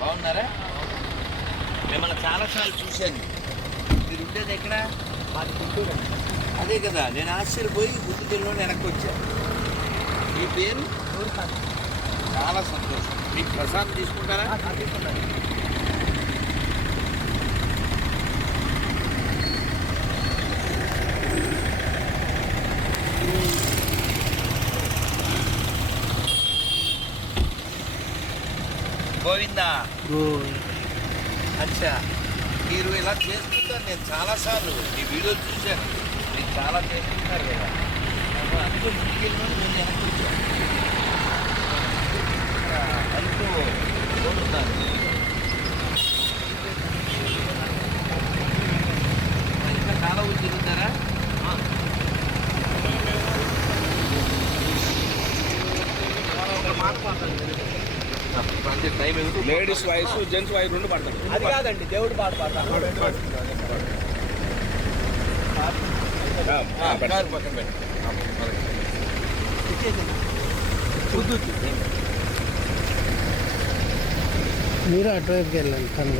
బాగున్నారా? మిమ్మల్ని చాలాసార్లు చూశాను. మీరు ఉండేది ఎక్కడ? మాది గుంటూరు. అదే కదా, నేను ఆశ్చర్యపోయి గుంటూరులో వెనక్కి వచ్చాను. మీ పేరు? చాలా సంతోషం. మీకు ప్రసాదం తీసుకుంటారా? గోవిందా. అచ్చా, మీరు ఇలా చేస్తుంటారు. నేను చాలాసార్లు మీ వీడియో చూశాను. మీరు చాలా చేస్తుంటారు కదా, అందుకే ముందుకెళ్ళి నేను వెనక్కి వచ్చాను. అందుకు చూస్తున్నారు. ఇంకా చాలా ఊరు తిరుగుతారా? లేడీస్ వాయిస్ జెంట్స్ వాయిస్ రెండు పాడతారు. అది కాదండి, దేవుడు పాట పాడతాను. పక్కన పెట్టి మీరు అటువైపుకి వెళ్ళండి కనుక.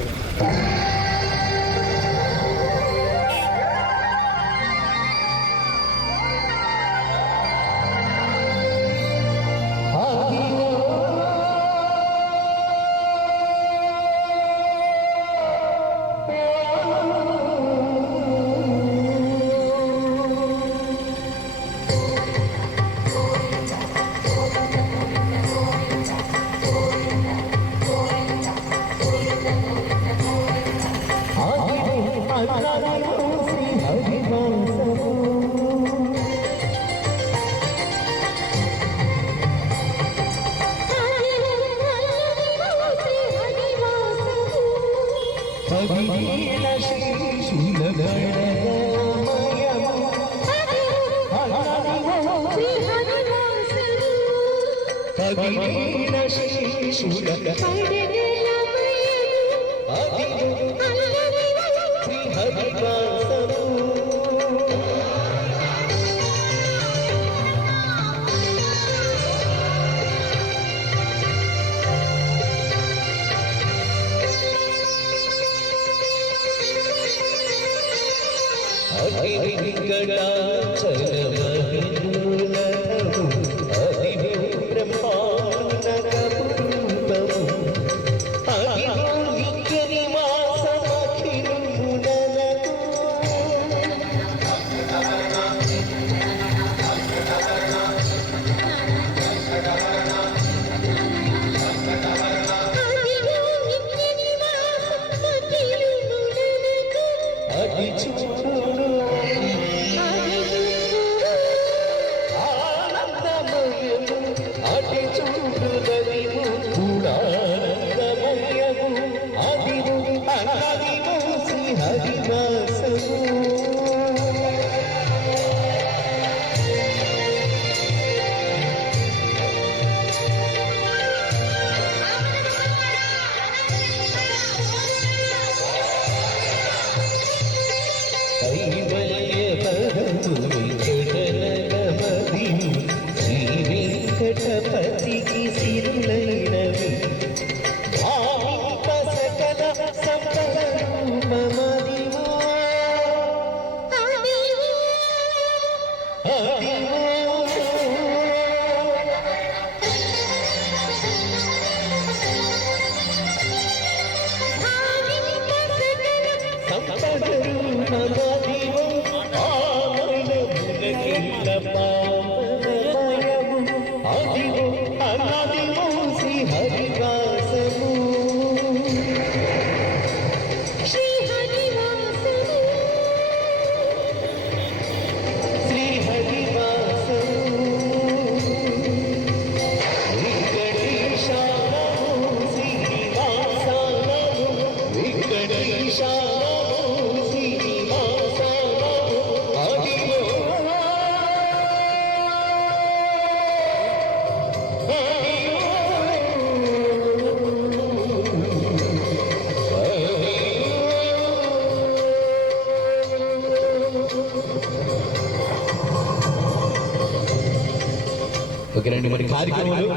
ఓకేనండి, మరి కార్యక్రమాలు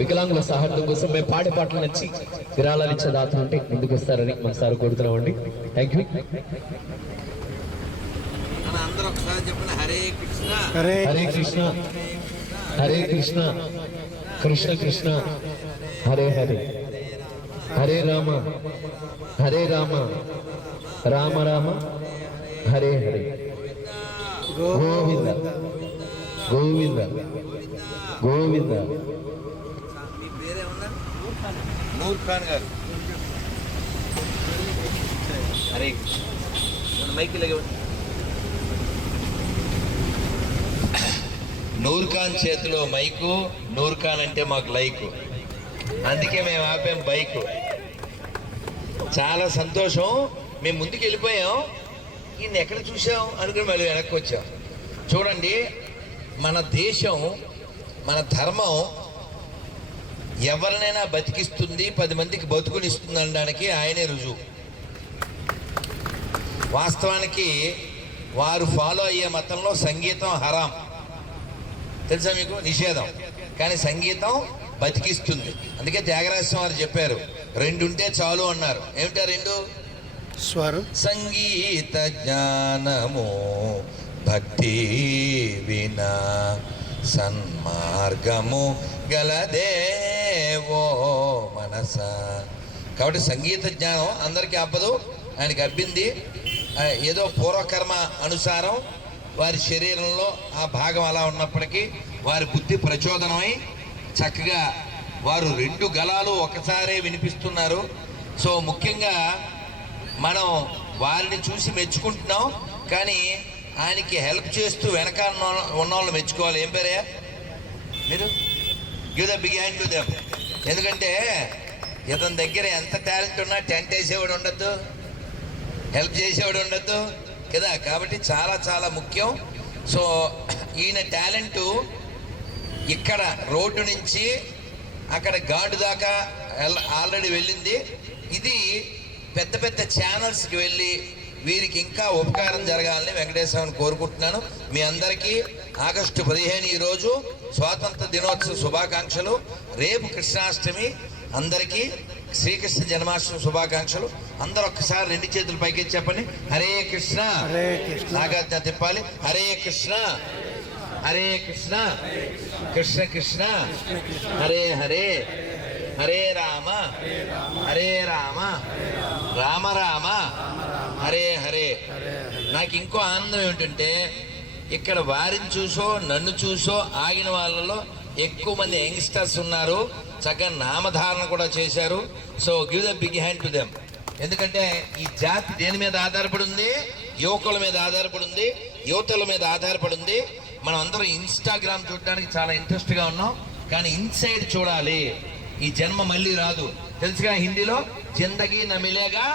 వికలాంగుల సహార్థం కోసం మేము పాడే పాటలు నచ్చి విరాళాలు ఇచ్చే దాతలు ఉంటే ముందుకు వస్తారని మన సార్ కోరుతున్నామండి. Thank you. మన అందరూ ఒకసారి చెప్పిన హరే కృష్ణ హరే హరే కృష్ణ హరే కృష్ణ కృష్ణ కృష్ణ హరే హరే హరే రామ హరే రామ రామ రామ హరే హరే గోవింద గోవింద గోవింద. మీ పేరేమన్నా? నూర్ ఖాన్ గారు. హరే కృష్ణ. మన మైకి నూర్ ఖాన్ చేతిలో మైకు, నూర్ ఖాన్ అంటే మాకు లైకు, అందుకే మేము ఆపాం బైకు. చాలా సంతోషం. మేము ముందుకు వెళ్ళిపోయాం, ఈయన ఎక్కడ చూసాం అనుకుని మళ్ళీ వెనక్కి వచ్చాం. చూడండి, మన దేశం, మన ధర్మం ఎవరినైనా బతికిస్తుంది, 10 మందికి బతుకునిస్తుంది అనడానికి ఆయనే రుజువు. వాస్తవానికి వారు ఫాలో అయ్యే మతంలో సంగీతం హరాం, తెలుసా మీకు, నిషేధం. కానీ సంగీతం బతికిస్తుంది. అందుకే త్యాగరాజస్వామి వారు చెప్పారు 2 ఉంటే చాలు అన్నారు. ఏమిటా 2? స్వరం సంగీత జ్ఞానము భక్తి వినా సన్మార్గము గలదేవో మనస. కాబట్టి సంగీత జ్ఞానం అందరికీ అబ్బదు, ఆయనకి అబ్బింది. ఏదో పూర్వకర్మ అనుసారం వారి శరీరంలో ఆ భాగం అలా ఉన్నప్పటికీ వారి బుద్ధి ప్రచోదనమై చక్కగా వారు 2 గళాలు ఒకసారే వినిపిస్తున్నారు. సో ముఖ్యంగా మనం వారిని చూసి మెచ్చుకుంటున్నాం, కానీ ఆయనకి హెల్ప్ చేస్తూ వెనక ఉన్న వాళ్ళు మెచ్చుకోవాలి. ఏం పేరే మీరు? Give the big hand to them. ఎందుకంటే ఇతని దగ్గర ఎంత టాలెంట్ ఉన్నా టెంట్ వేసేవాడు ఉండద్దు, హెల్ప్ చేసేవాడు ఉండద్దు కదా. కాబట్టి చాలా చాలా ముఖ్యం. సో ఈయన టాలెంటు ఇక్కడ రోడ్డు నుంచి అక్కడ గార్డు దాకా ఆల్రెడీ వెళ్ళింది. ఇది పెద్ద పెద్ద ఛానల్స్కి వెళ్ళి వీరికి ఇంకా ఉపకారం జరగాలని వెంకటేశ్వరని కోరుకుంటున్నాను. మీ అందరికీ ఆగస్టు 15 ఈరోజు స్వాతంత్ర దినోత్సవ శుభాకాంక్షలు. రేపు కృష్ణాష్టమి, అందరికీ శ్రీకృష్ణ జన్మాష్టమి శుభాకాంక్షలు. అందరూ ఒక్కసారి 2 చేతులు పైకి చెప్పండి, హరే కృష్ణ. హరే కృష్ణ. నాగార్జున తిప్పాలి, హరే కృష్ణ హరే కృష్ణ కృష్ణ కృష్ణ హరే హరే హరే రామ హరే రామ రామ రామ హరే హరే. నాకు ఇంకో ఆనందం ఏమిటంటే ఇక్కడ వారిని చూసో నన్ను చూసో ఆగిన వాళ్ళలో ఎక్కువ మంది యంగ్స్టర్స్ ఉన్నారు, చక్కగా నామధారణ కూడా చేశారు. So give the big hand to them. ఎందుకంటే ఈ జాతి దేని మీద ఆధారపడి ఉంది? యువకుల మీద ఆధారపడి ఉంది, యువతల మీద ఆధారపడి ఉంది. మనం అందరం ఇన్స్టాగ్రామ్ చూడడానికి చాలా ఇంట్రెస్ట్గా ఉన్నాం, కానీ ఇన్సైడ్ చూడాలి. ఈ జన్మ మళ్ళీ రాదు, తెలుసుగా హిందీలో జిందగీ నమిలేగా,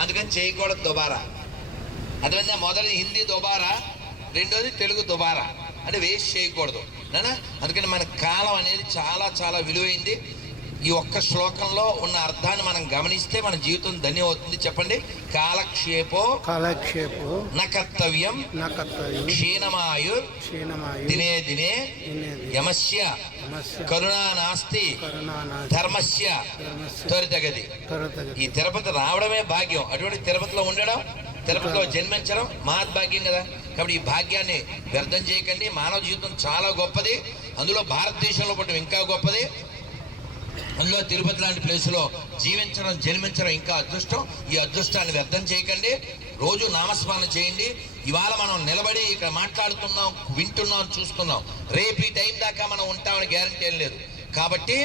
అందుకని చేయకూడదు దుబారా. అదేవిధంగా మొదటి హిందీ దుబారా, రెండోది తెలుగు దుబారా, అంటే వేస్ట్ చేయకూడదు నానా. అందుకని మన కాలం అనేది చాలా చాలా విలువైంది. ఈ ఒక్క శ్లోకంలో ఉన్న అర్థాన్ని మనం గమనిస్తే మన జీవితం ధన్యం అవుతుంది. చెప్పండి, కాలక్షేపో కాలక్షేపో నకర్తవ్యం నకర్తవ్యం క్షీణమాయు క్షీణమాయు దినే దినే యమస్య కరుణా నాస్తి ధర్మస్య త్వరితగతి. ఈ తిరుపతి రావడమే భాగ్యం. అటువంటి తిరుపతిలో ఉండడం, తిరుపతిలో జన్మించడం మహద్భాగ్యం కదా. కాబట్టి ఈ భాగ్యాన్ని వ్యర్థం చేయకండి. మానవ జీవితం చాలా గొప్పది, అందులో భారతదేశంలో పుట్టడం ఇంకా గొప్పది. అందులో తిరుపతి లాంటి ప్లేసులో జీవించడం, జన్మించడం ఇంకా అదృష్టం. ఈ అదృష్టాన్ని వ్యర్థం చేయకండి, రోజు నామస్మరణ చేయండి. ఇవాళ మనం నిలబడి ఇక్కడ మాట్లాడుతున్నాం, వింటున్నాం, చూస్తున్నాం. రేపు ఈ టైం దాకా మనం ఉంటామని గ్యారంటీ ఏం లేదు. కాబట్టి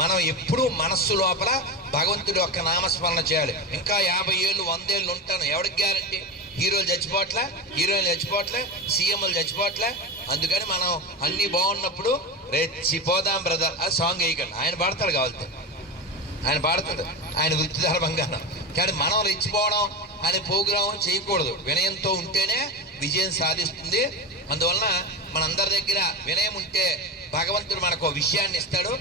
మనం ఎప్పుడూ మనస్సు లోపల భగవంతుడి యొక్క నామస్మరణ చేయాలి. ఇంకా 50 ఏళ్ళు 100 ఏళ్ళు ఉంటాను, ఎవరికి గ్యారంటీ? హీరోలు చచ్చిపోవట్లే, హీరోయిన్లు చచ్చిపోవట్లే, సీఎంలు చచ్చిపోవట్లే. అందుకని మనం అన్నీ బాగున్నప్పుడు రెచ్చిపోదాం బ్రదర్ ఆ సాంగ్ వేయకండి. ఆయన పాడతాడు, కావాలంటే ఆయన పాడతాడు, ఆయన వృత్తి ధర్మంగా. కానీ మనం రెచ్చిపోవడం అనే ప్రోగ్రాం చేయకూడదు. వినయంతో ఉంటేనే విజయం సాధిస్తుంది. అందువలన మనందరి దగ్గర వినయం ఉంటే భగవంతుడు మనకు విషయాన్ని ఇస్తాడు.